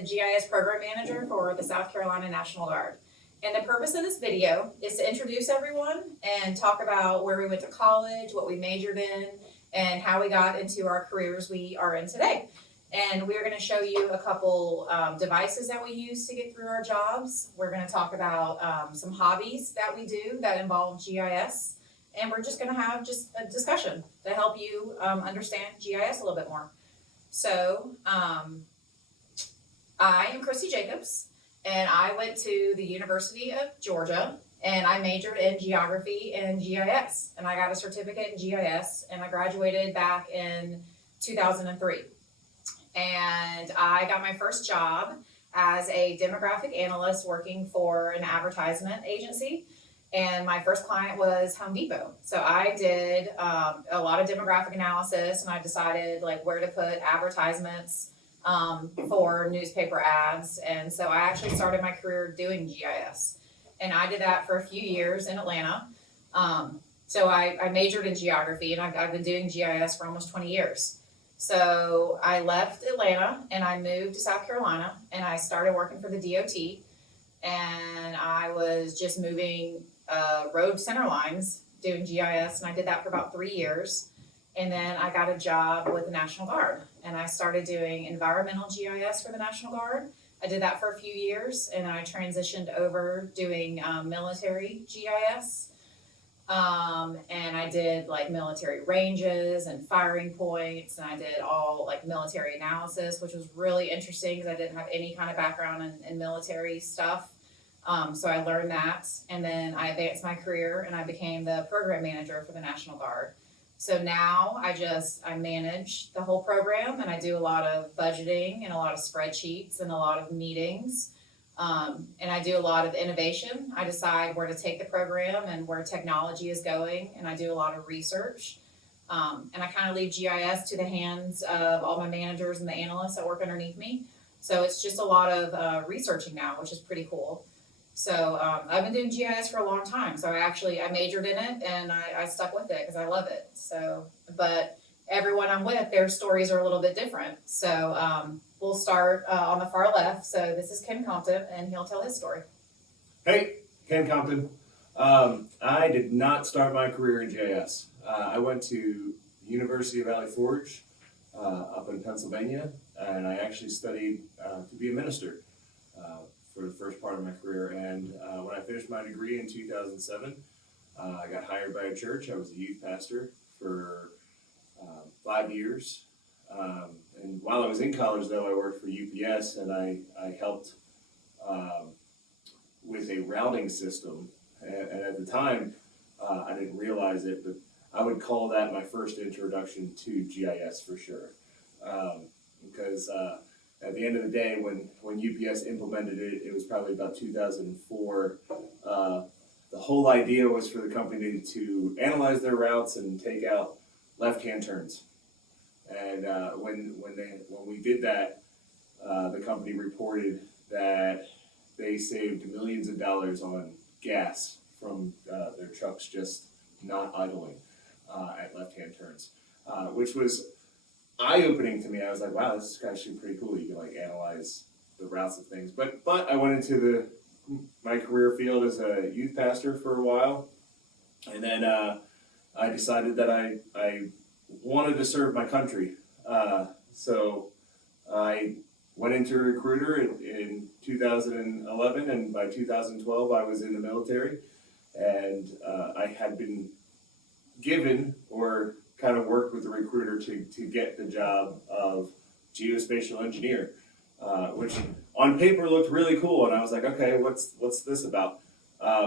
the GIS Program Manager for the South Carolina National Guard. And the purpose of this video is to introduce everyone and talk about where we went to college, what we majored in, and how we got into our careers we are in today. And we're going to show you a couple devices that we use to get through our jobs. We're going to talk about some hobbies that we do that involve GIS. And we're just going to have just a discussion to help you understand GIS a little bit more. So I am Christy Jacobs, and I went to the University of Georgia, and I majored in geography and GIS. And I got a certificate in GIS, and I graduated back in 2003. And I got my first job as a demographic analyst working for an advertisement agency. And my first client was Home Depot. So I did a lot of demographic analysis, and I decided like where to put advertisements for newspaper ads. And so I actually started my career doing GIS. And I did that for a few years in Atlanta. So I majored in geography, and I've been doing GIS for almost 20 years. So I left Atlanta and I moved to South Carolina, and I started working for the DOT, and I was just moving road center lines doing GIS, and I did that for about 3 years. And then I got a job with the National Guard, and I started doing environmental GIS for the National Guard. I did that for a few years, and then I transitioned over doing military GIS. And I did like military ranges and firing points, and I did all like military analysis, which was really interesting because I didn't have any kind of background in military stuff. So I learned that, and then I advanced my career and I became the program manager for the National Guard. So now I manage the whole program, and I do a lot of budgeting and a lot of spreadsheets and a lot of meetings. And I do a lot of innovation. I decide where to take the program and where technology is going, and I do a lot of research. And I kind of leave GIS to the hands of all my managers and the analysts that work underneath me. So it's just a lot of researching now, which is pretty cool. So I've been doing GIS for a long time. So I majored in it, and I stuck with it because I love it. So, but everyone I'm with, their stories are a little bit different. So we'll start on the far left. So this is Ken Compton, and he'll tell his story. Hey, Ken Compton. I did not start my career in GIS. I went to University of Valley Forge up in Pennsylvania, and I actually studied to be a minister for the first part of my career. And when I finished my degree in 2007, I got hired by a church. I was a youth pastor for 5 years. And while I was in college, though, I worked for UPS, and I helped with a routing system. And at the time, I didn't realize it, but I would call that my first introduction to GIS for sure. Because at the end of the day, when UPS implemented it, it was probably about 2004. The whole idea was for the company to analyze their routes and take out left-hand turns. And when we did that, the company reported that they saved millions of dollars on gas from their trucks just not idling at left-hand turns, which was eye-opening to me. I was like, wow, this is actually pretty cool. You can like analyze the routes of things. But I went into my career field as a youth pastor for a while, and then I decided that I wanted to serve my country. So I went into a recruiter in 2011, and by 2012 I was in the military, and I had been given or kind of worked with the recruiter to get the job of geospatial engineer, which on paper looked really cool, and I was like, okay, what's this about?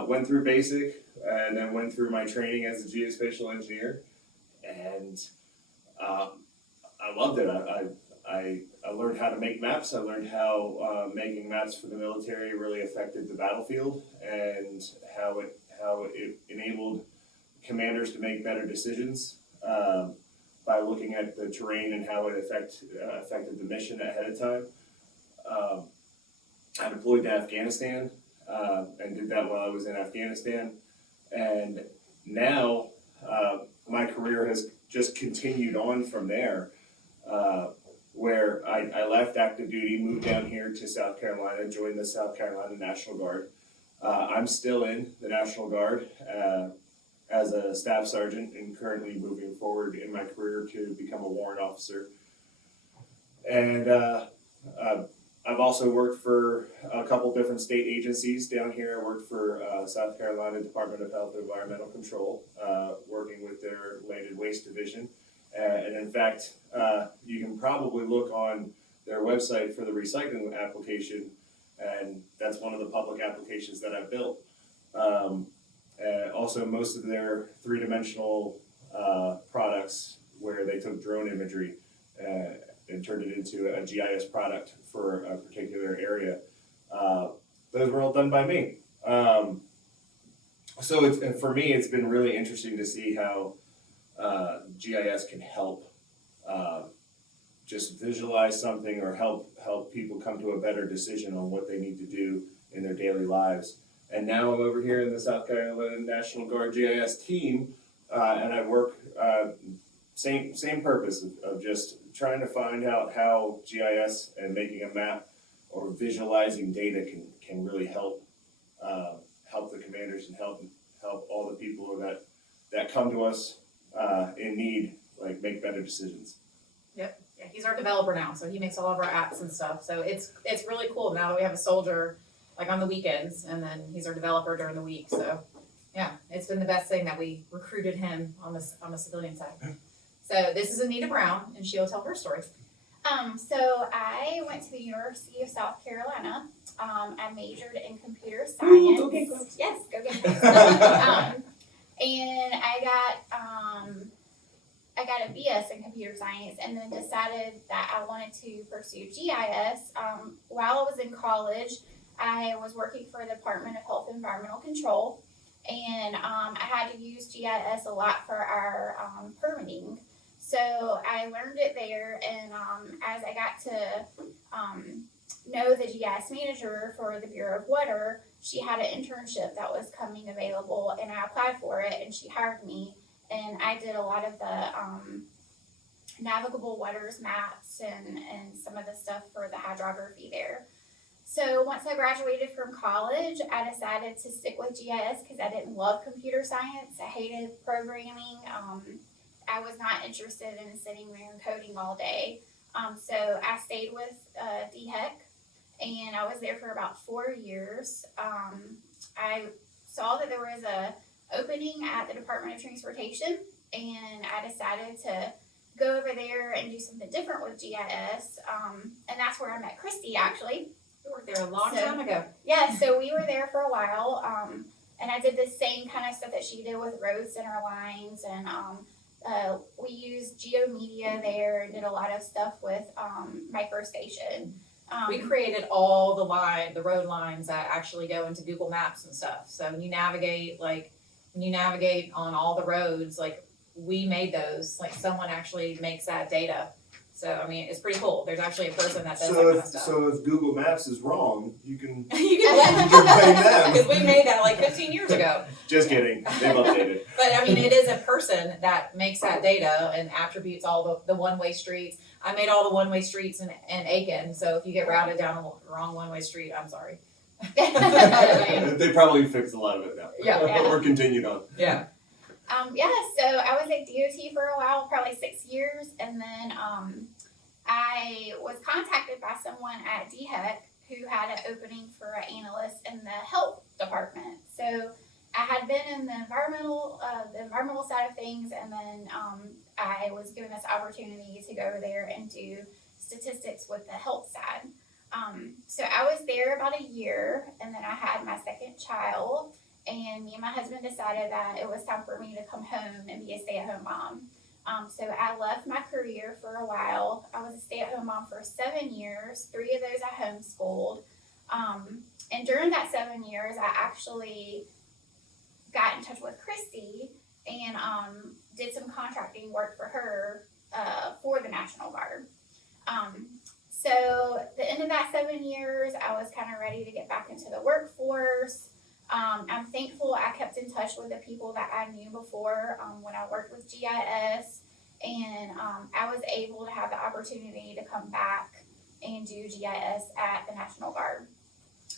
Went through basic, and then went through my training as a geospatial engineer, and I loved it. I learned how to make maps. I learned how making maps for the military really affected the battlefield, and how it enabled commanders to make better decisions by looking at the terrain and how it affected the mission ahead of time. I deployed to Afghanistan and did that while I was in Afghanistan, and now my career has just continued on from there. where I left active duty, moved down here to South Carolina, joined the South Carolina National Guard. I'm still in the National Guard as a staff sergeant and currently moving forward in my career to become a warrant officer. And I've also worked for a couple different state agencies down here. I worked for South Carolina Department of Health and Environmental Control, working with their land and waste division. And in fact, you can probably look on their website for the recycling application, and that's one of the public applications that I've built. Also, most of their three-dimensional products where they took drone imagery and turned it into a GIS product for a particular area. Those were all done by me. So for me, it's been really interesting to see how GIS can help just visualize something or help people come to a better decision on what they need to do in their daily lives. And now I'm over here in the South Carolina National Guard GIS team, and I work same purpose of just trying to find out how GIS and making a map or visualizing data can really help the commanders and help all the people that come to us in need, like, make better decisions. Yep. Yeah, he's our developer now, so he makes all of our apps and stuff. So it's really cool now that we have a soldier like on the weekends, and then he's our developer during the week. So yeah, it's been the best thing that we recruited him on the civilian side. So this is Anita Brown, and she'll tell her story. So I went to the University of South Carolina. I majored in computer science. Ooh, go Gamecocks. Yes, go Gamecocks. And I got a BS in computer science, and then decided that I wanted to pursue GIS. While I was in college, I was working for the Department of Health and Environmental Control, and I had to use GIS a lot for our permitting. So I learned it there, and as I got to know the GIS manager for the Bureau of Water, she had an internship that was coming available, and I applied for it, and she hired me, and I did a lot of the navigable waters maps and some of the stuff for the hydrography there. So once I graduated from college, I decided to stick with GIS because I didn't love computer science. I hated programming. I was not interested in sitting there and coding all day. So I stayed with DHEC, and I was there for about 4 years. I saw that there was a opening at the Department of Transportation, and I decided to go over there and do something different with GIS. And that's where I met Christy, actually. We worked there a long time ago. Yeah, so we were there for a while, and I did the same kind of stuff that she did with road center lines, and we used GeoMedia there and did a lot of stuff with MicroStation. We created all the road lines that actually go into Google Maps and stuff. So when you navigate on all the roads, like, we made those. Like, someone actually makes that data. So I mean, it's pretty cool. There's actually a person that does that kind of stuff. So if Google Maps is wrong, you can you can let blame them. because we made that like 15 years ago. Just kidding. They've updated. But I mean, it is a person that makes that data and attributes all the one-way streets. I made all the one-way streets in Aiken, so if you get routed down the wrong one-way street, I'm sorry. They probably fixed a lot of it now. Yeah. Or continued on. Yeah. So I was at DOT for a while, probably 6 years, and then I was contacted by someone at DHEC who had an opening for an analyst in the health department. So I had been in the environmental side of things, and then I was given this opportunity to go over there and do statistics with the health side. So I was there about a year, and then I had my second child, and me and my husband decided that it was time for me to come home and be a stay-at-home mom. So I left my career for a while. I was a stay-at-home mom for 7 years. 3 of those I homeschooled. And during that 7 years, I actually got in touch with Christy and did some contracting work for her for the National Guard. So the end of that 7 years, I was kind of ready to get back into the workforce. I'm thankful I kept in touch with the people that I knew before when I worked with GIS, and I was able to have the opportunity to come back and do GIS at the National Guard.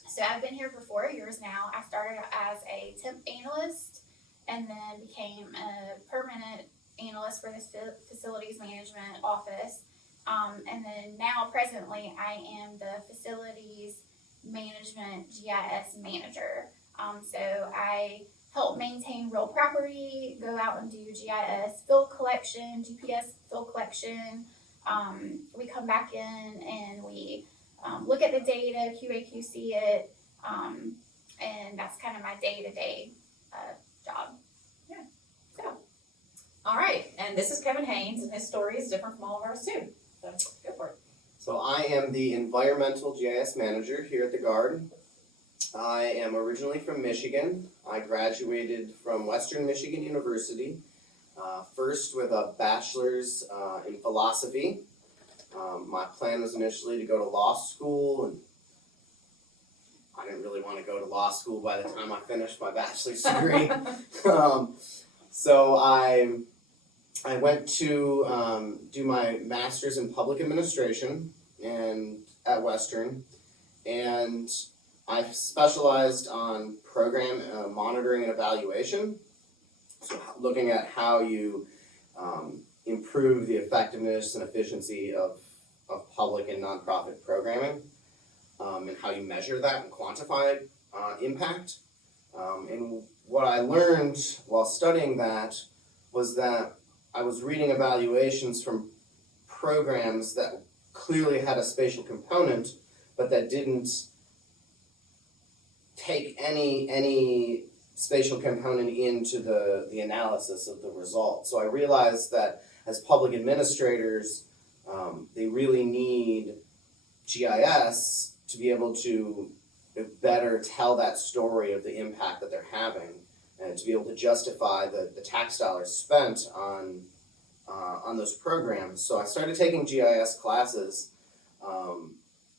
So I've been here for 4 years now. I started as a temp analyst and then became a permanent analyst for this facilities management office. And then now presently I am the facilities management GIS manager. So I help maintain real property, go out and do GIS field collection, GPS field collection. We come back in and we look at the data, QA/QC it, and that's kind of my day-to-day job. Yeah. So, all right, and this is Kevin Haynes, and his story is different from all of ours too. So go for it. So I am the environmental GIS manager here at the Guard. I am originally from Michigan. I graduated from Western Michigan University, first with a bachelor's in philosophy. My plan was initially to go to law school, and I didn't really want to go to law school by the time I finished my bachelor's degree. So I went to do my master's in public administration and at Western, and I've specialized on program monitoring and evaluation, so looking at how you improve the effectiveness and efficiency of public and nonprofit programming, and how you measure that and quantify impact. And what I learned while studying that was that I was reading evaluations from programs that clearly had a spatial component, but that didn't take any spatial component into the analysis of the results. So I realized that as public administrators, they really need GIS to be able to better tell that story of the impact that they're having, and to be able to justify the tax dollars spent on those programs. So I started taking GIS classes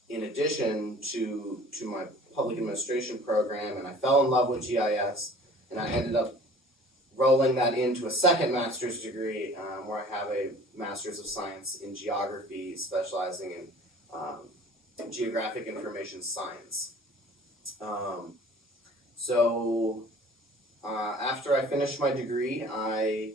in addition to my public administration program, and I fell in love with GIS, and I ended up rolling that into a second master's degree where I have a master's of science in geography, specializing in geographic information science. After I finished my degree, I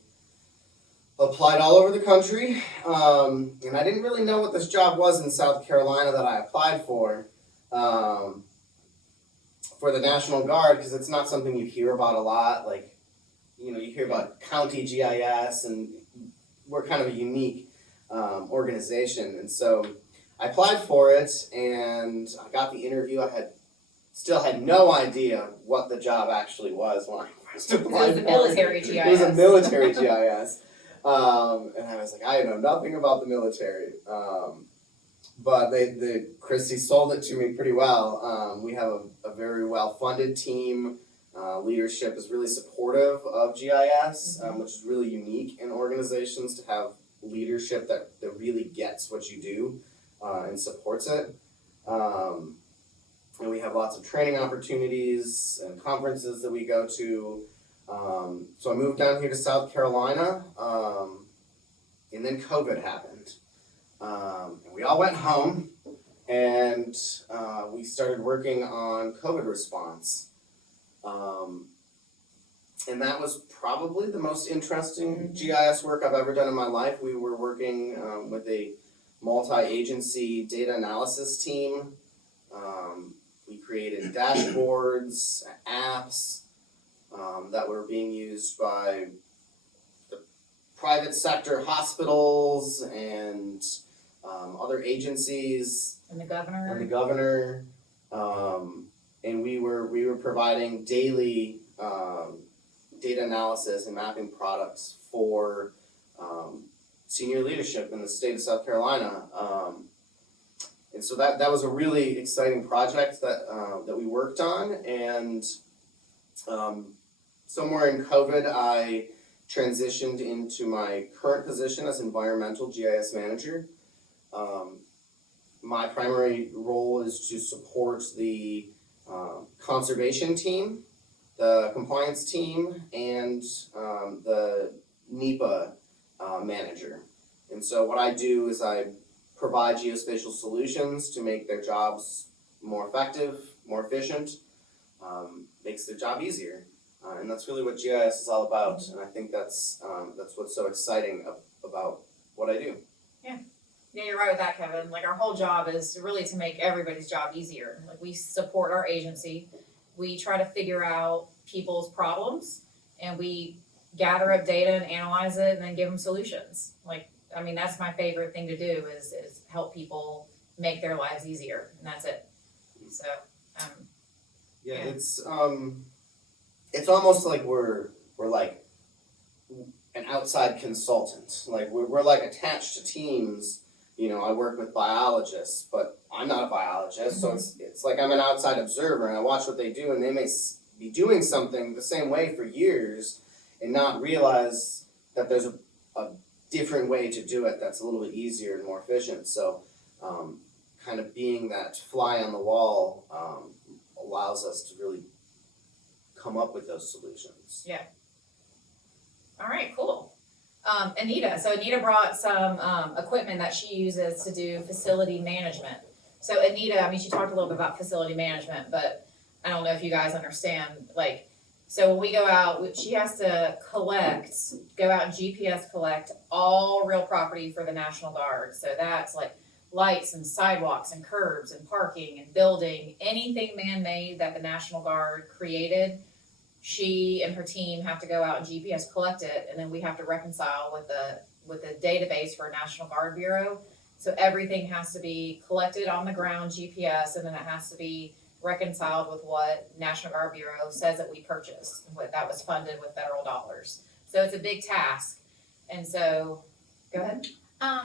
applied all over the country, and I didn't really know what this job was in South Carolina that I applied for the National Guard, because it's not something you hear about a lot. Like, you hear about county GIS, and we're kind of a unique organization. And so I applied for it, and I got the interview. I still had no idea what the job actually was when I first applied. It was a military GIS. It was a military GIS. And I was like, I know nothing about the military. But Christy sold it to me pretty well. We have a very well-funded team. Leadership is really supportive of GIS, which is really unique in organizations, to have leadership that really gets what you do and supports it. And we have lots of training opportunities and conferences that we go to. So I moved down here to South Carolina, and then COVID happened. And we all went home, and we started working on COVID response. And that was probably the most interesting GIS work I've ever done in my life. We were working with a multi-agency data analysis team. We created dashboards, apps that were being used by the private sector hospitals and other agencies. And the governor. And we were providing daily data analysis and mapping products for senior leadership in the state of South Carolina. And so that was a really exciting project that we worked on. And somewhere in COVID, I transitioned into my current position as environmental GIS manager. My primary role is to support the conservation team, the compliance team, and the NEPA manager. And so what I do is I provide geospatial solutions to make their jobs more effective, more efficient, makes their job easier. And that's really what GIS is all about. And I think that's what's so exciting about what I do. Yeah, you're right with that, Kevin. Like, our whole job is really to make everybody's job easier. Like, we support our agency. We try to figure out people's problems, and we gather up data and analyze it and then give them solutions. Like, I mean, that's my favorite thing to do is help people make their lives easier, and that's it. So, Yeah, Yeah. It's almost like we're like an outside consultant. Like we're like attached to teams. You know, I work with biologists, but I'm not a biologist, so it's like I'm an outside observer and I watch what they do, and they may be doing something the same way for years and not realize that there's a different way to do it that's a little bit easier and more efficient. So, kind of being that fly on the wall allows us to really come up with those solutions. Yeah. All right, cool. Anita, so Anita brought some equipment that she uses to do facility management. So Anita, I mean, she talked a little bit about facility management, but I don't know if you guys understand, like, so when we go out, she has to go out and GPS collect all real property for the National Guard. So that's like lights and sidewalks and curbs and parking and building, anything man-made that the National Guard created. She and her team have to go out and GPS collect it, and then we have to reconcile with the database for National Guard Bureau. So everything has to be collected on the ground GPS, and then it has to be reconciled with what National Guard Bureau says that we purchased, what that was funded with federal dollars. So it's a big task. And so, go ahead.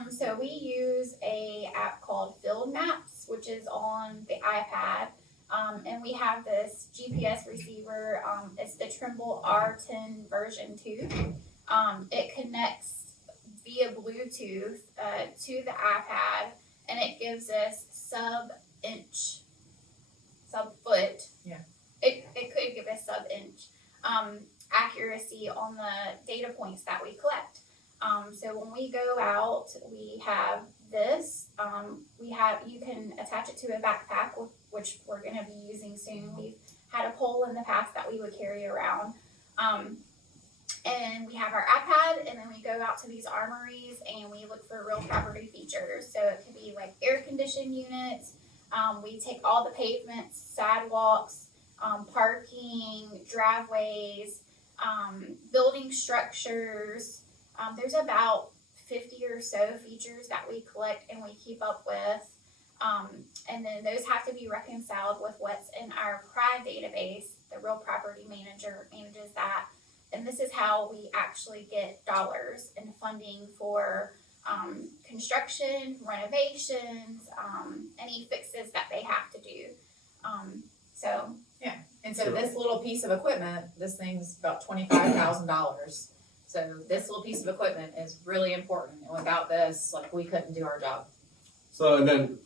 So we use a app called Field Maps, which is on the iPad. And we have this GPS receiver. It's the Trimble R10 version 2. It connects via Bluetooth to the iPad, and it gives us sub-foot. Yeah. It could give us sub-inch accuracy on the data points that we collect. So when we go out, we have this. You can attach it to a backpack, which we're going to be using soon. We've had a pole in the past that we would carry around. And we have our iPad, and then we go out to these armories and we look for real property features. So it could be like air conditioning units. We take all the pavements, sidewalks, parking, driveways, building structures. There's about 50 or so features that we collect and we keep up with. And then those have to be reconciled with what's in our CRI database. The real property manager manages that. And this is how we actually get dollars and funding for construction, renovations, any fixes that they have to do. And so this little piece of equipment, this thing's about $25,000. So this little piece of equipment is really important. And without this, like, we couldn't do our job. So, and then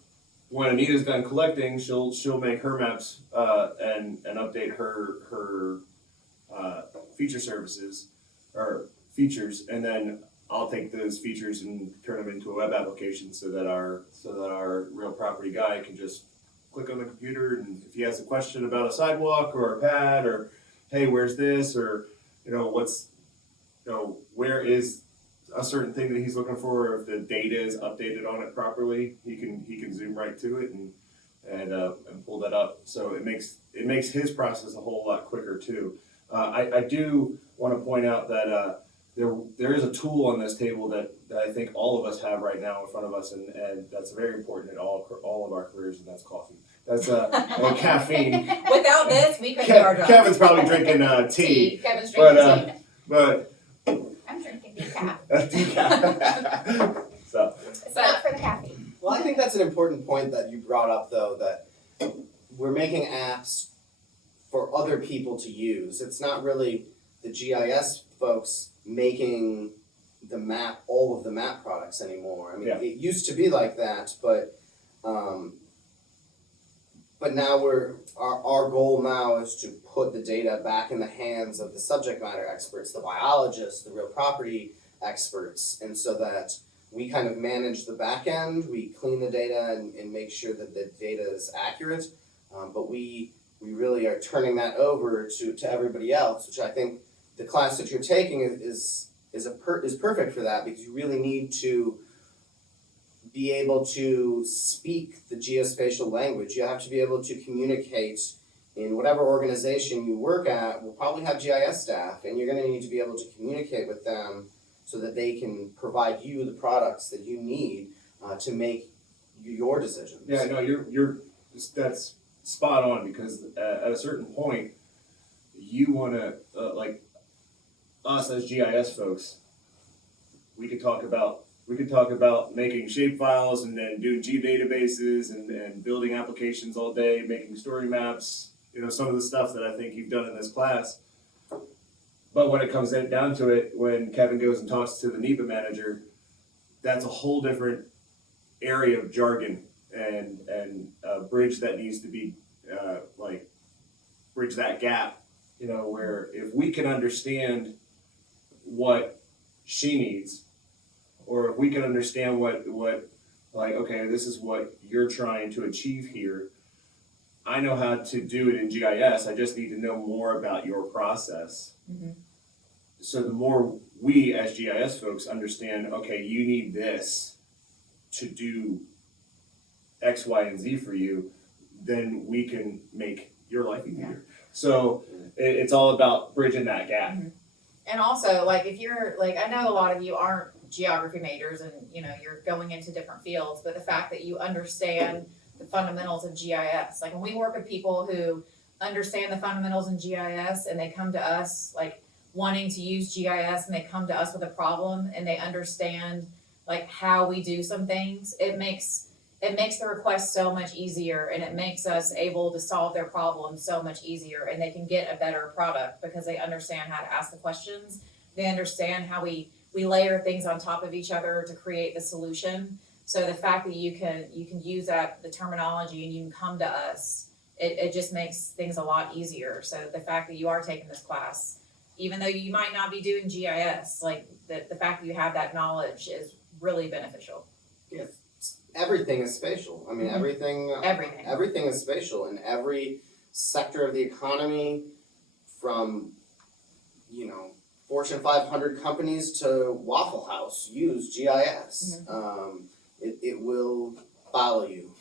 when Anita's done collecting, she'll make her maps and update her feature services or features, and then I'll take those features and turn them into a web application so that our real property guy can just click on the computer, and if he has a question about a sidewalk or a pad, or hey, where's this, or where is a certain thing that he's looking for, or if the data is updated on it properly, he can zoom right to it and pull that up. So it makes his process a whole lot quicker too. I do want to point out that there is a tool on this table that I think all of us have right now in front of us, and that's very important in all of our careers, and that's coffee. That's caffeine. Without this, we couldn't do our job. Kevin's probably drinking tea. Kevin's drinking tea. But I'm drinking decaf. Decaf. So. It's not for the caffeine. Well, I think that's an important point that you brought up, though, that we're making apps for other people to use. It's not really the GIS folks making all of the map products anymore. I mean, It used to be like that, but now our goal now is to put the data back in the hands of the subject matter experts, the biologists, the real property experts, and so that we kind of manage the back end, we clean the data and make sure that the data is accurate, but we really are turning that over to everybody else, which I think the class that you're taking is perfect for that, because you really need to be able to speak the geospatial language. You have to be able to communicate in whatever organization you work at. Will probably have GIS staff, and you're going to need to be able to communicate with them so that they can provide you the products that you need to make your decisions. Yeah, no, you're that's spot on, because at a certain point, you want to like us as GIS folks, we could talk about making shape files and then doing databases and building applications all day, making story maps, some of the stuff that I think you've done in this class. But when it comes down to it, when Kevin goes and talks to the NEPA manager, that's a whole different area of jargon and a bridge that needs to be bridge that gap, where if we can understand what she needs, or if we can understand what okay, this is what you're trying to achieve here, I know how to do it in GIS, I just need to know more about your process. Mm-hmm. So the more we as GIS folks understand, okay, you need this to do X, Y, and Z for you, then we can make your life easier. Yeah. So it's all about bridging that gap. Mm-hmm. And also, if you're, I know a lot of you aren't geography majors and, you're going into different fields, but the fact that you understand the fundamentals of GIS, when we work with people who understand the fundamentals in GIS and they come to us, wanting to use GIS, and they come to us with a problem and they understand, how we do some things, it makes the request so much easier, and it makes us able to solve their problems so much easier, and they can get a better product because they understand how to ask the questions. They understand how we layer things on top of each other to create the solution. So the fact that you can use the terminology and you can come to us, it just makes things a lot easier. So the fact that you are taking this class, even though you might not be doing GIS, the fact that you have that knowledge is really beneficial. Yes. Everything is spatial. I mean, Everything. Everything is spatial in every sector of the economy, from Fortune 500 companies to Waffle House use GIS. Mm-hmm. It will follow you.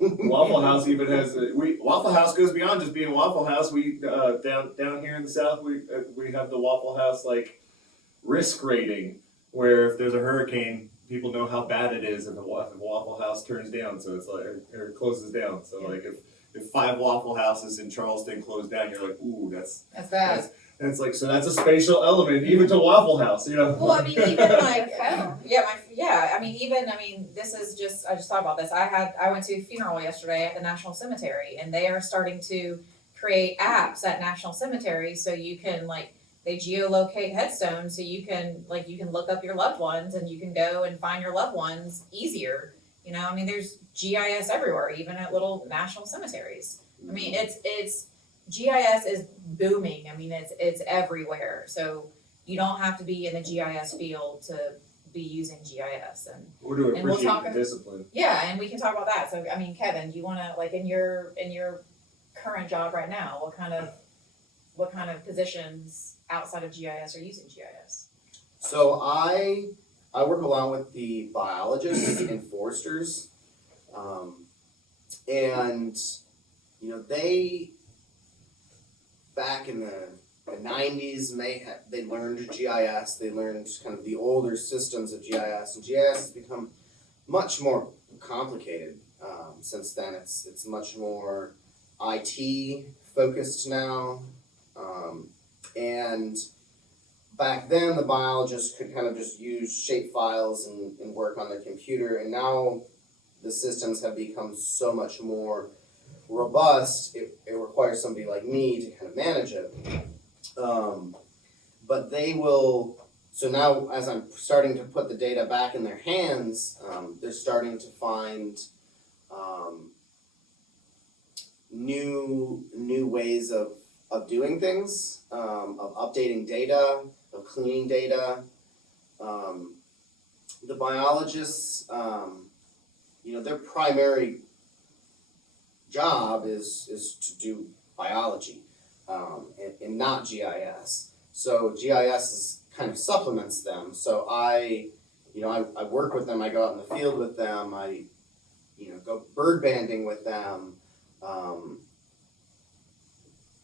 Waffle House even has Waffle House goes beyond just being Waffle House. We down here in the South, we have the Waffle House risk rating, where if there's a hurricane, people know how bad it is if a Waffle House turns down, so it's or closes down. So if 5 Waffle Houses in Charleston close down, you're like, ooh, that's bad. And it's so that's a spatial element even to Waffle House, Well, I mean, even this is just, I just thought about this. I went to a funeral yesterday at the National Cemetery, and they are starting to create apps at National Cemetery, so you can they geolocate headstones, so you can look up your loved ones, and you can go and find your loved ones easier. There's GIS everywhere, even at little national cemeteries. I mean, it's GIS is booming. I mean, it's everywhere. So you don't have to be in the GIS field to be using GIS. Or to appreciate the discipline. Yeah, and we can talk about that. So, I mean, Kevin, do you want to, in your current job right now, what kind of positions outside of GIS are using GIS? So I work along with the biologists and foresters, and they, back in the 90s, they learned GIS. They learned kind of the older systems of GIS, and GIS has become much more complicated since then. It's much more IT focused now, and back then the biologists could kind of just use shape files and work on the computer, and now the systems have become so much more robust, it requires somebody like me to kind of manage it. But they will, so now as I'm starting to put the data back in their hands, they're starting to find new ways of doing things, of updating data, of cleaning data, The biologists, their primary job is to do biology, and not GIS. So GIS is kind of supplements them. So I work with them. I go out in the field with them. I go bird banding with them.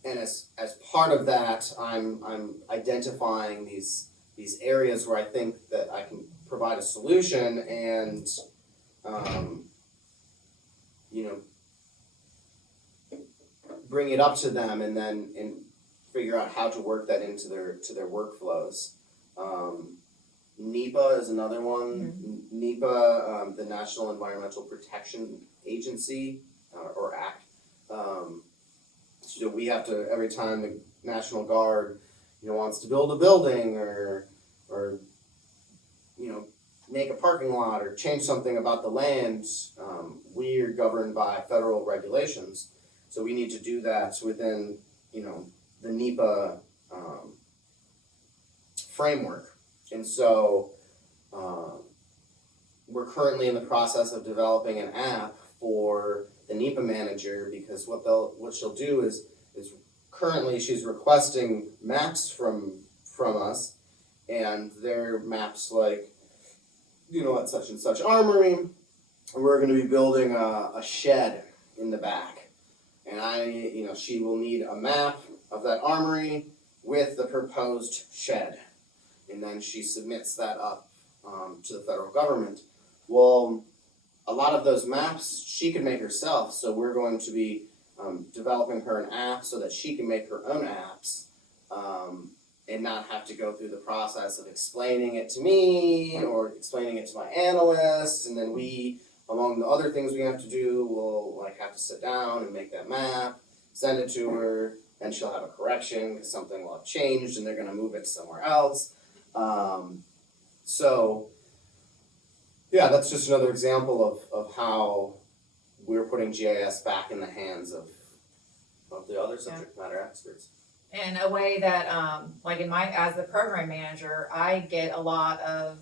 And as part of that, I'm identifying these areas where I think that I can provide a solution and bring it up to them and figure out how to work that into their workflows. NEPA is another one. NEPA, the National Environmental Protection Agency, or Act. So we have to, every time the National Guard, wants to build a building or make a parking lot or change something about the land, we are governed by federal regulations. So we need to do that within, the NEPA framework. And so we're currently in the process of developing an app for the NEPA manager, because what she'll do is currently she's requesting maps from us, and they're maps like, at such and such armory, and we're going to be building a shed in the back, and she will need a map of that armory with the proposed shed, and then she submits that up to the federal government. Well, a lot of those maps she could make herself, so we're going to be developing her an app so that she can make her own apps, and not have to go through the process of explaining it to me or explaining it to my analyst, and then we, among the other things we have to do, will have to sit down and make that map, send it to her, and she'll have a correction because something will have changed and they're going to move it somewhere else. So yeah, that's just another example of how we're putting GIS back in the hands of the other subject matter experts. In a way that, as the program manager, I get a lot of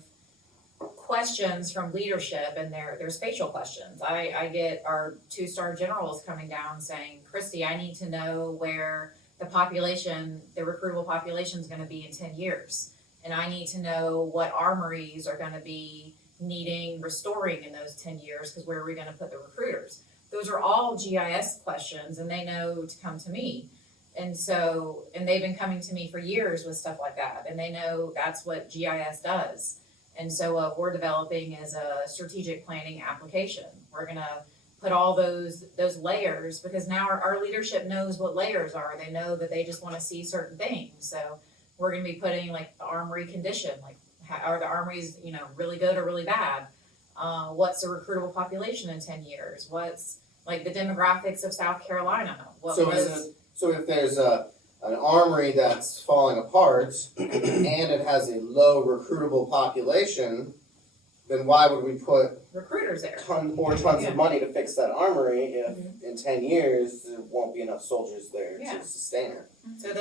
questions from leadership, and they're spatial questions. I get our 2-star generals coming down saying, Christy, I need to know where the recruitable population is going to be in 10 years. And I need to know what armories are going to be needing restoring in those 10 years, because where are we going to put the recruiters? Those are all GIS questions, and they know to come to me. And they've been coming to me for years with stuff like that, and they know that's what GIS does. And so what we're developing is a strategic planning application. We're gonna put all those layers, because now our leadership knows what layers are. They know that they just wanna see certain things. So we're gonna be putting the armory condition, are the armories, really good or really bad? What's the recruitable population in 10 years? What's the demographics of South Carolina? So if there's an armory that's falling apart and it has a low recruitable population, then why would we put recruiters there? tons of money to fix that armory if in 10 years there won't be enough soldiers there to sustain it? So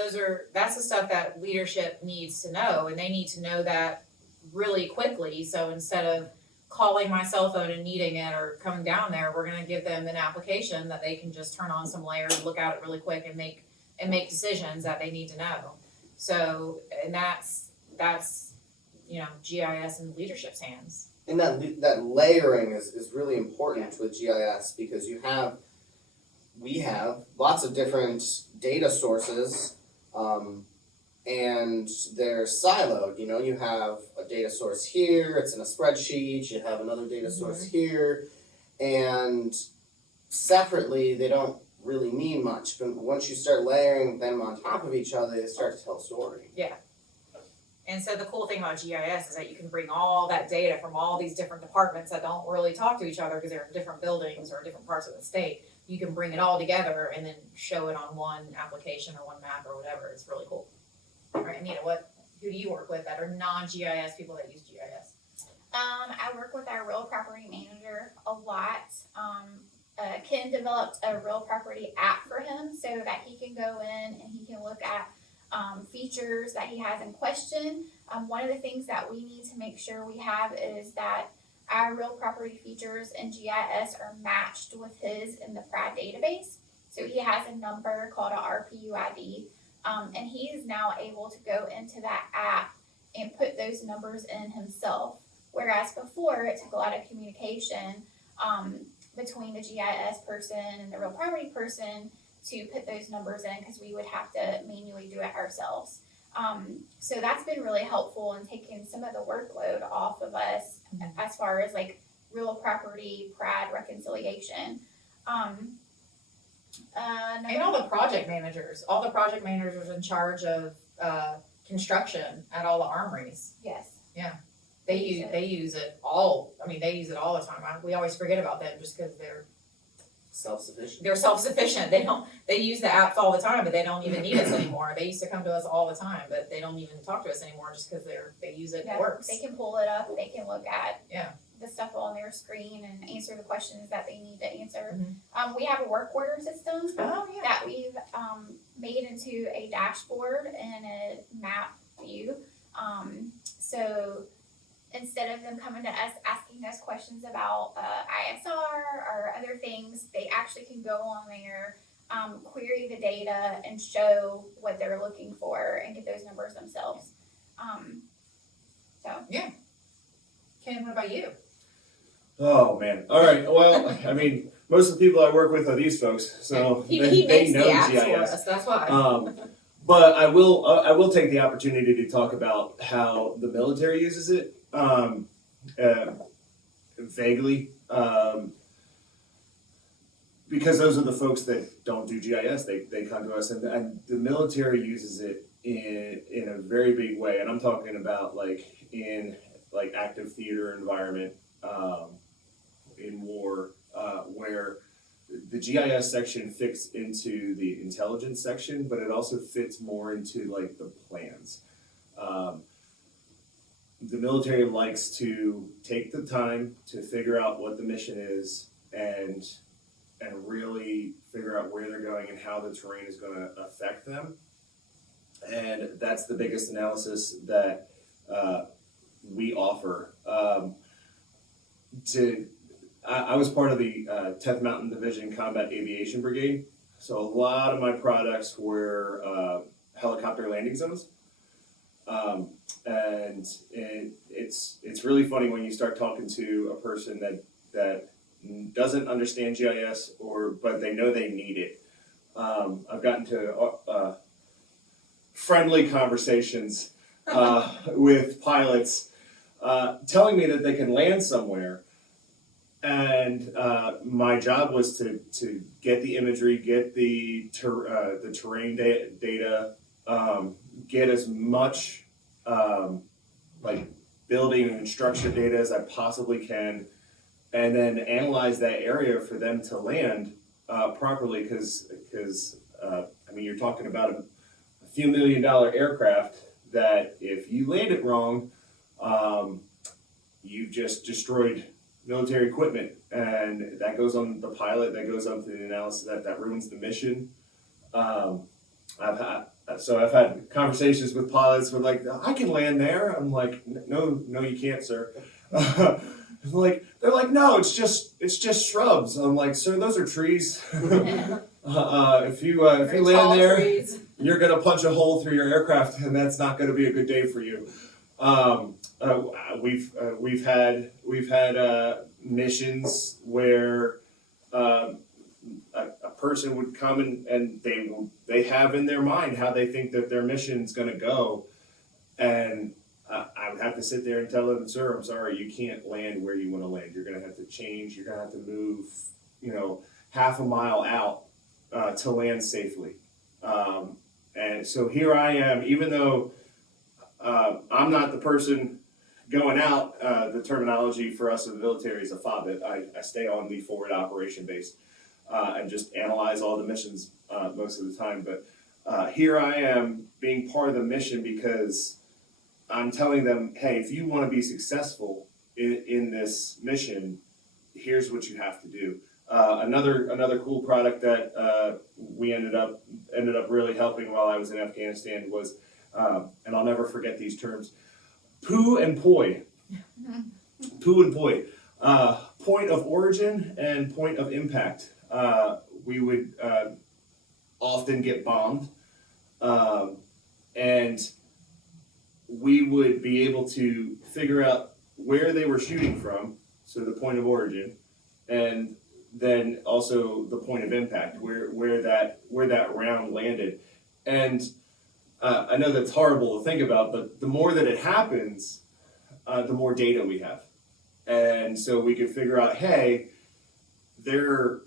that's the stuff that leadership needs to know, and they need to know that really quickly. So instead of calling my cell phone and needing it or coming down there, we're going to give them an application that they can just turn on some layers, look at it really quick, and make decisions that they need to know. So, and that's GIS in leadership's hands. And that layering is really important with GIS, because we have lots of different data sources, and they're siloed. You have a data source here, it's in a spreadsheet, you have another data source here, and separately they don't really mean much. But once you start layering them on top of each other, they start to tell a story. Yeah. And so the cool thing about GIS is that you can bring all that data from all these different departments that don't really talk to each other because they're in different buildings or different parts of the state. You can bring it all together and then show it on one application or one map or whatever. It's really cool. All right, Anita, who do you work with that are non-GIS people that use GIS? I work with our real property manager a lot. Ken developed a real property app for him so that he can go in and he can look at features that he has in question. One of the things that we need to make sure we have is that our real property features in GIS are matched with his in the PRAD database. So he has a number called a RPUID, and he is now able to go into that app and put those numbers in himself. Whereas before, it took a lot of communication between the GIS person and the real property person to put those numbers in, because we would have to manually do it ourselves. So that's been really helpful in taking some of the workload off of us as far as like real property PRAD reconciliation. And all the project managers in charge of construction at all the armories. Yes. They use it all. I mean, they use it all the time. We always forget about them just because they're self-sufficient. They use the apps all the time, but they don't even need us anymore. They used to come to us all the time, but they don't even talk to us anymore just because they use it and it works. They can pull it up. They can look at Yeah. the stuff on their screen and answer the questions that they need to answer. Mhm. We have a work order system Oh, yeah. that we've made into a dashboard and a map view. So instead of them coming to us asking us questions about ISR or other things, they actually can go on there, query the data, and show what they're looking for and get those numbers themselves. Ken, what about you? Oh man! All right. Well, I mean, most of the people I work with are these folks, so He they makes know the apps GIS. for us. That's why. But I will take the opportunity to talk about how the military uses it, vaguely, because those are the folks that don't do GIS. They come to us, and the military uses it in a very big way, and I'm talking about in active theater environment, in war, where the GIS section fits into the intelligence section, but it also fits more into the plans. The military likes to take the time to figure out what the mission is and really figure out where they're going and how the terrain is going to affect them. And that's the biggest analysis that we offer. I was part of the 10th Mountain Division Combat Aviation Brigade, so a lot of my products were helicopter landing zones. And it's really funny when you start talking to a person that doesn't understand GIS but they know they need it. I've gotten to friendly conversations with pilots telling me that they can land somewhere, and my job was to get the imagery, get the terrain data, get as much building and structure data as I possibly can, and then analyze that area for them to land properly. Because you're talking about a few $1 million aircraft that if you land it wrong, you've just destroyed military equipment, and that goes on the pilot, that goes on to the analysis, that ruins the mission. I've had conversations with pilots where I can land there. I'm like, no, you can't, sir. They're like, no, it's just shrubs. I'm like, sir, those are trees. If you land there, trees. You're gonna punch a hole through your aircraft, and that's not gonna be a good day for you. We've had missions where a person would come and they have in their mind how they think that their mission's going to go, and I would have to sit there and tell them, sir, I'm sorry, you can't land where you want to land. You're going to have to change. You're going to have to move, half a mile out to land safely. And so here I am, even though I'm not the person going out. The terminology for us in the military is a FOBIT. I stay on the forward operation base and just analyze all the missions most of the time. But here I am being part of the mission because I'm telling them, hey, if you want to be successful in this mission, here's what you have to do. Another cool product that we ended up ended up really helping while I was in Afghanistan was, and I'll never forget these terms, poo and poi. Poo and poi. Point of origin and point of impact. We would often get bombed, and we would be able to figure out where they were shooting from, so the point of origin, and then also the point of impact, where that round landed. And I know that's horrible to think about, but the more that it happens, the more data we have. And so we could figure out, hey, they're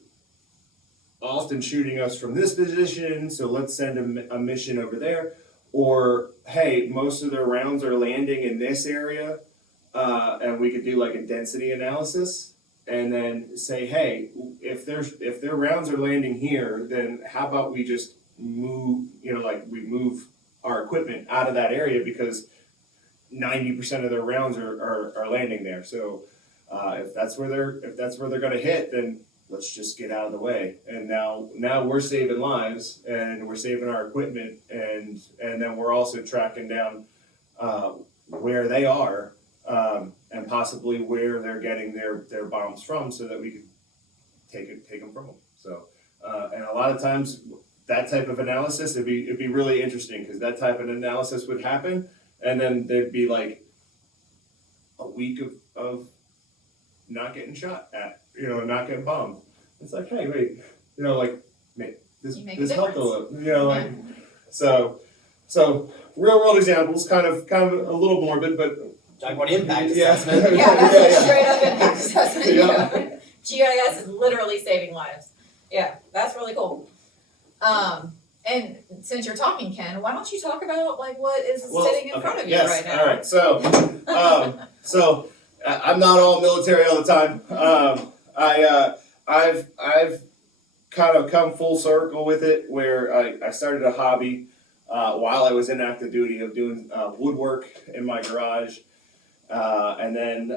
often shooting us from this position, so let's send a mission over there. Or, hey, most of their rounds are landing in this area, and we could do like a density analysis, and then say, hey, if their rounds are landing here, then how about we just move, we move our equipment out of that area because 90% of their rounds are landing there. So if that's where they're going to hit, then let's just get out of the way. And now we're saving lives, and we're saving our equipment, and then we're also tracking down where they are, and possibly where they're getting their bombs from, so that we could take them from them. So and a lot of times that type of analysis, it'd be really interesting, because that type of analysis would happen, and then there'd be like a week of not getting shot at, not getting bombed. It's like, hey, wait, this helped a little, so real world examples, kind of a little morbid, but Talk about impact yeah. assessment. Yeah, that's Yeah, a yeah. straight up impact assessment. Yeah. GIS is literally saving lives. Yeah, that's really cool. And since you're talking, Ken, why don't you talk about like what is sitting in front of you right now? All right. So I'm not all military all the time. I've kind of come full circle with it, where I started a hobby while I was in active duty of doing woodwork in my garage, and then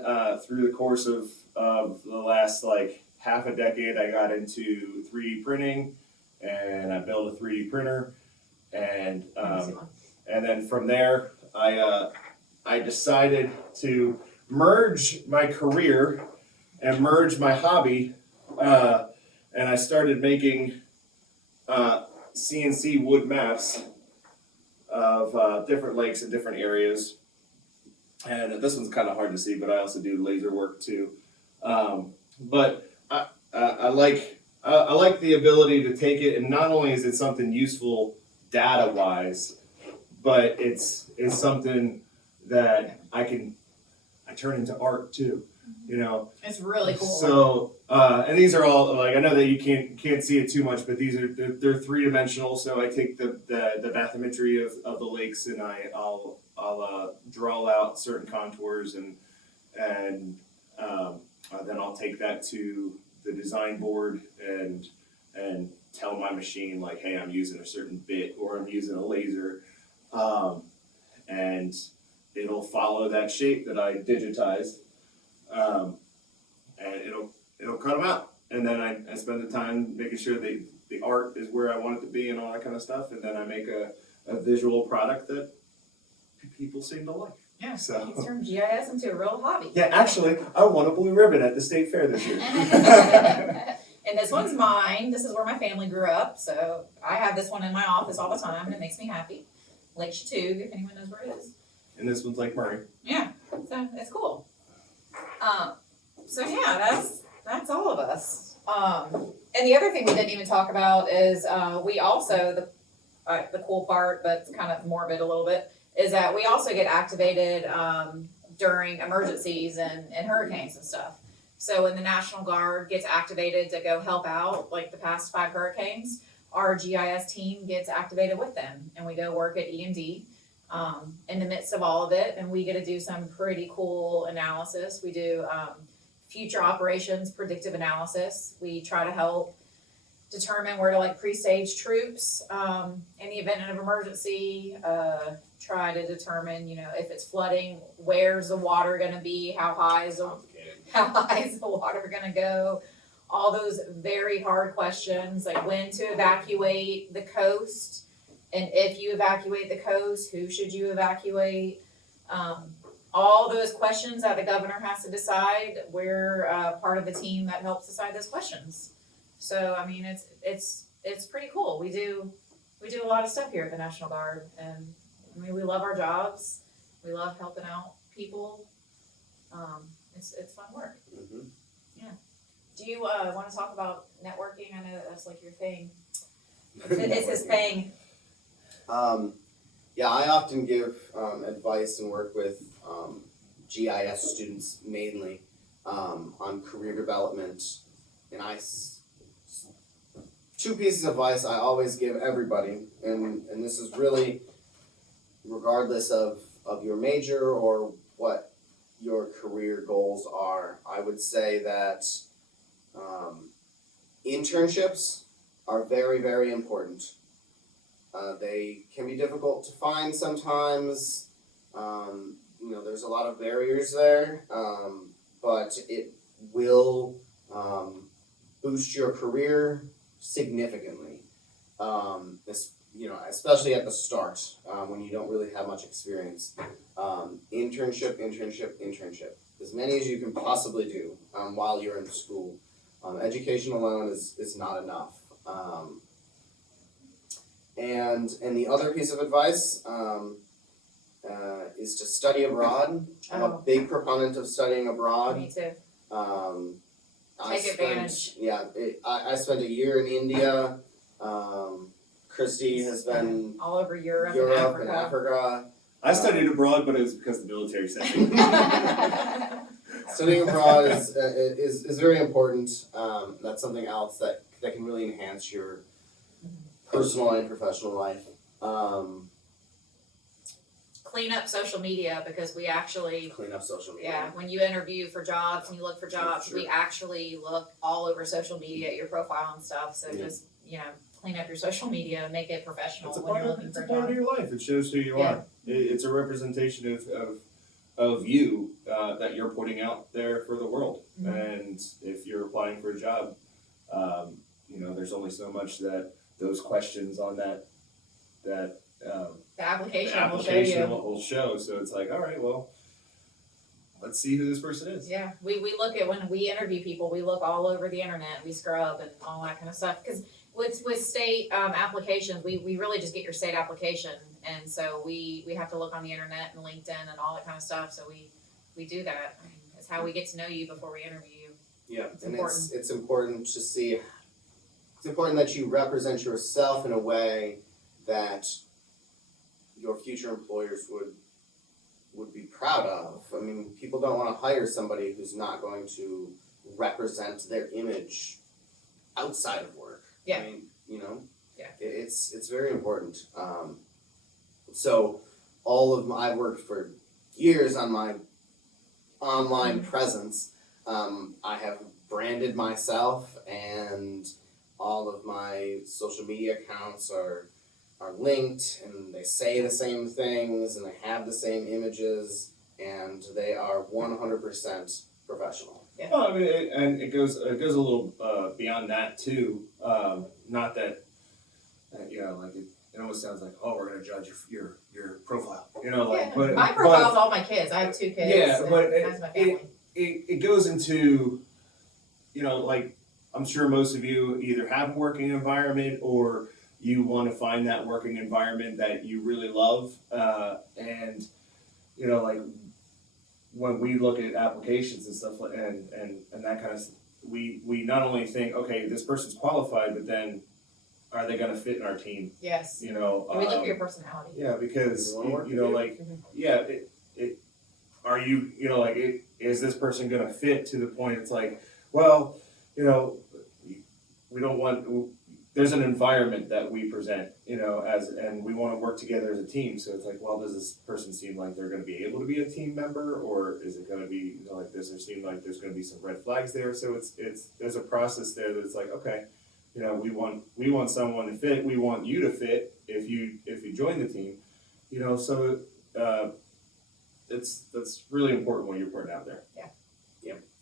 through the course of the last like half a decade, I got into 3D printing, and I built a 3D printer, and then from there, I decided to merge my career and merge my hobby, and I started making CNC wood maps of different lakes in different areas. And this one's kind of hard to see, but I also do laser work too. But I like the ability to take it, and not only is it something useful data wise, but it's something that I turn into art too. It's really cool. So and these are all, like, I know that you can't see it too much, but they're 3-dimensional. So I take the bathymetry of the lakes, and I'll draw out certain contours, and then I'll take that to the design board and tell my machine, like, hey, I'm using a certain bit, or I'm using a laser, and it'll follow that shape that I digitized, and it'll cut them out. And then I spend the time making sure the art is where I want it to be and all that kind of stuff, and then I make a visual product that people seem to like. Yeah, So he's turned GIS into a real hobby. yeah, actually, I won a blue ribbon at the state fair this year. And this one's mine. This is where my family grew up, so I have this one in my office all the time, and it makes me happy. Lake Chattoog, if anyone knows where it is. And this one's Lake Murray. Yeah, so it's cool. So yeah, that's all of us. And the other thing we didn't even talk about is we also the cool part, but it's kind of morbid a little bit, is that we also get activated during emergencies and hurricanes and stuff. So when the National Guard gets activated to go help out, like the past 5 hurricanes, our GIS team gets activated with them, and we go work at EMD in the midst of all of it, and we get to do some pretty cool analysis. We do future operations predictive analysis. We try to help determine where to like pre-stage troops in the event of an emergency, try to determine, if it's flooding, where's the water gonna be, how high is the water gonna go, all those very hard questions, like when to evacuate the coast, and if you evacuate the coast, who should you evacuate? All those questions that the governor has to decide, we're part of the team that helps decide those questions. So, I mean, it's pretty cool. We do a lot of stuff here at the National Guard, and I mean, we love our jobs. We love helping out people. It's fun work. Mhm. Yeah. Do you want to talk about networking? I know that's like your thing. It's his thing. Yeah, I often give advice and work with GIS students mainly on career development, and two pieces of advice I always give everybody, and this is really regardless of your major or what your career goals are. I would say that internships are very, very important. They can be difficult to find sometimes. There's a lot of barriers there, but it will boost your career significantly. Especially at the start when you don't really have much experience. Internship. As many as you can possibly do while you're in school. Education alone is not enough. And the other piece of advice is to study abroad. I'm a big proponent of studying abroad. Me too. Take advantage. Yeah, I spent a year in India. Christy has been all over Europe and Africa. I studied abroad, but it was because the military sent me. Studying abroad is very important. That's something else that can really enhance your personal and professional life. Clean up social media, because we actually Clean up social media. Yeah, when you interview for jobs and you look for jobs, Sure. we actually look all over social media at your profile and stuff. So just clean up your social media, make it professional It's a when part you're of, looking it's for a a part job. of your life. It shows who you Yeah. are. It's a representation of you that you're putting out there for the world. Mhm. And if you're applying for a job, there's only so much that those questions on that The the application will show application you. will show. So it's like, all right, well, let's see who this person is. Yeah, we look at, when we interview people, we look all over the internet, we scrub and all that kind of stuff. Because with state applications, we really just get your state application, and so we have to look on the internet and LinkedIn and all that kind of stuff. So we do that. I mean, it's how we get to know you before we interview you. Yeah, It's and important. it's important to see. It's important that you represent yourself in a way that your future employers would be proud of. I mean, people don't want to hire somebody who's not going to represent their image outside of work. Yeah. I mean, Yeah. It's very important. So I've worked for years on my online presence. I have branded myself, and all of my social media accounts are linked, and they say the same things, and they have the same images, and they are 100% professional. Well, I mean, it goes a little beyond that too. Not that it almost sounds like, oh, we're gonna judge your profile. But my profile's all my kids. I have 2 kids. Yeah, and but that's my family. it goes into, I'm sure most of you either have a working environment or you want to find that working environment that you really love. And when we look at applications and stuff and that kind of stuff, we not only think, okay, this person's qualified, but then are they going to fit in our team? Yes. We We look for your personality. Yeah, because You wanna work are you, is this person gonna fit to the point, it's like, well, we don't want, there's an environment that we present, and we wanna work together as a team, so it's like, well, does this person seem like they're gonna be able to be a team member, or is it gonna be, does there seem like there's gonna be some red flags there, so there's a process there that's like, okay, we want someone to fit, we want you to fit if you join the team, so that's really important what you're putting out there.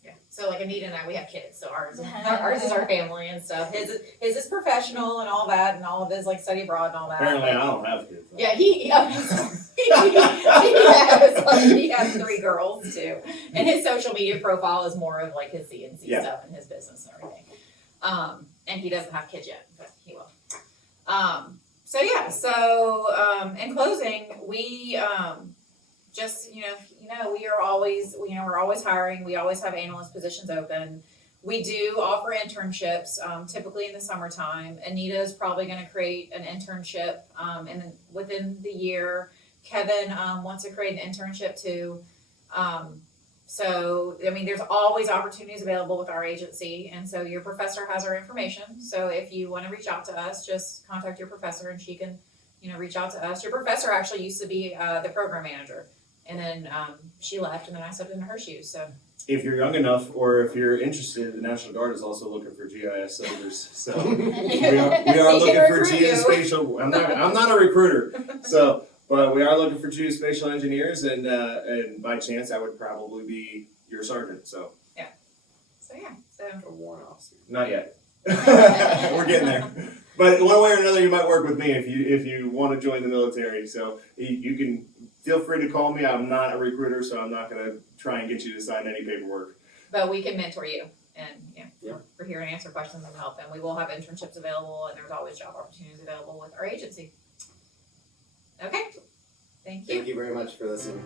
Yeah, so like Anita and I, we have kids, so ours is our family and stuff. His is professional and all that, and all of his like study abroad and all that. Apparently, I don't have kids. Yeah, he has 3 girls too, and his social media profile is more of like his CNC stuff and his business and everything. And he doesn't have kids yet, but he will. So in closing, we just we're always hiring. We always have analyst positions open. We do offer internships, typically in the summertime. Anita is probably going to create an internship, and then within the year, Kevin wants to create an internship too. So I mean, there's always opportunities available with our agency, and so your professor has our information. So if you want to reach out to us, just contact your professor, and she can, reach out to us. Your professor actually used to be the program manager, and then she left, and then I stepped into her shoes. So. If you're young enough, or if you're interested, the National Guard is also looking for GIS editors. So we are looking for geospatial. I'm not a recruiter, but we are looking for geospatial engineers, and by chance, I would probably be your sergeant. So A warrant officer. not yet. We're getting there. But one way or another, you might work with me if you want to join the military. So you can feel free to call me. I'm not a recruiter, so I'm not going to try and get you to sign any paperwork. But we can mentor you, and we're here to answer questions and help. And we will have internships available, and there's always job opportunities available with our agency. Okay, thank you. Thank you very much for listening.